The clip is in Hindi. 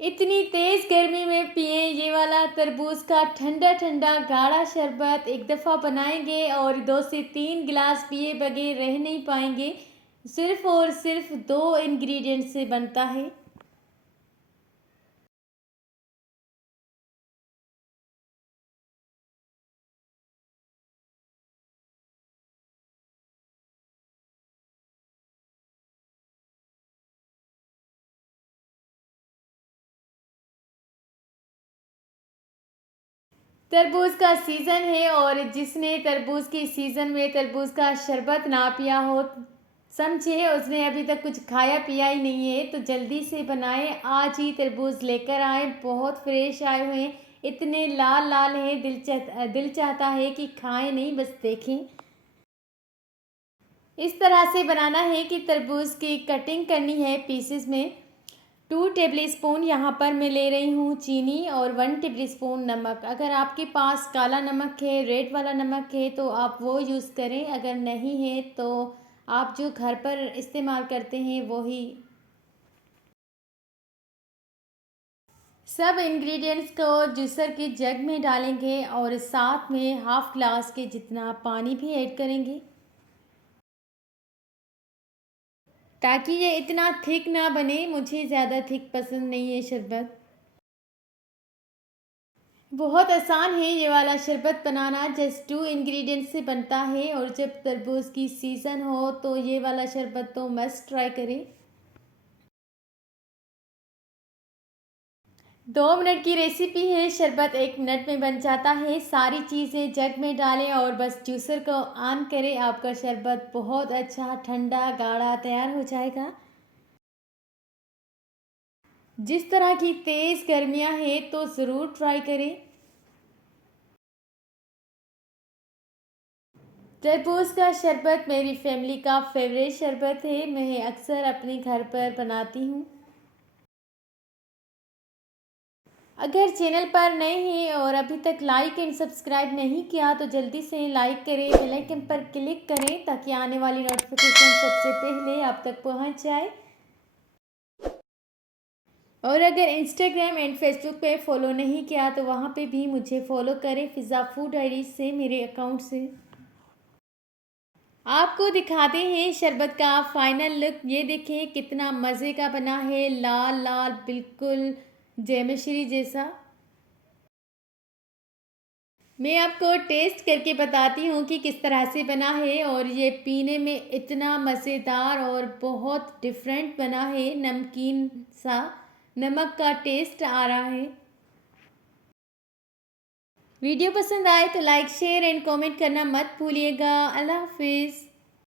इतनी तेज़ गर्मी में पिएँ ये वाला तरबूज का ठंडा ठंडा गाढ़ा शरबत। एक दफ़ा बनाएंगे और 2 से 3 गिलास पिए बगैर रह नहीं पाएंगे। सिर्फ़ और सिर्फ 2 इंग्रेडिएंट से बनता है। तरबूज का सीज़न है और जिसने तरबूज के सीज़न में तरबूज का शरबत ना पिया हो, समझिए उसने अभी तक कुछ खाया पिया ही नहीं है। तो जल्दी से बनाएं, आज ही तरबूज लेकर आए। बहुत फ्रेश आए हुए हैं, इतने लाल लाल हैं, दिल चाहता है कि खाएं नहीं बस देखें। इस तरह से बनाना है कि तरबूज की कटिंग करनी है पीसेस में। 2 टेबल स्पून यहाँ पर मैं ले रही हूँ चीनी और 1 टेबल स्पून नमक। अगर आपके पास काला नमक है, रेड वाला नमक है तो आप वो यूज़ करें। अगर नहीं है तो आप जो घर पर इस्तेमाल करते हैं वो ही। सब इंग्रेडिएंट्स को जूसर के जग में डालेंगे और साथ में हाफ़ ग्लास के जितना पानी भी ऐड करेंगे, ताकि ये इतना थिक ना बने। मुझे ज़्यादा थिक पसंद नहीं है शरबत। बहुत आसान है ये वाला शरबत बनाना, जस्ट 2 इंग्रेडिएंट्स से बनता है। और जब तरबूज की सीज़न हो तो ये वाला शरबत तो मस्ट ट्राई करें। 2 मिनट की रेसिपी है, शरबत 1 मिनट में बन जाता है। सारी चीज़ें जग में डालें और बस जूसर को ऑन करें, आपका शरबत बहुत अच्छा ठंडा गाढ़ा तैयार हो जाएगा। जिस तरह की तेज़ गर्मियाँ हैं तो ज़रूर ट्राई करें। तरबूज का शरबत मेरी फैमिली का फेवरेट शरबत है, मैं अक्सर अपने घर पर बनाती हूँ। अगर चैनल पर नए हैं और अभी तक लाइक एंड सब्सक्राइब नहीं किया तो जल्दी से लाइक करें, बेल आइकन पर क्लिक करें ताकि आने वाली नोटिफिकेशन सबसे पहले आप तक पहुंच जाए। और अगर इंस्टाग्राम एंड फेसबुक पे फॉलो नहीं किया तो वहाँ पे भी मुझे फॉलो करें, फ़िज़ा फूड डायरीज से, मेरे अकाउंट से। आपको दिखाते हैं शरबत का फाइनल लुक। ये देखें कितना मज़े का बना है, लाल लाल बिल्कुल जयमिश्री जैसा। मैं आपको टेस्ट करके बताती हूँ कि किस तरह से बना है। और ये पीने में इतना मज़ेदार और बहुत डिफरेंट बना है, नमकीन सा, नमक का टेस्ट आ रहा है। वीडियो पसंद आए तो लाइक शेयर एंड कमेंट करना मत भूलिएगा। अल्लाह हाफिज़।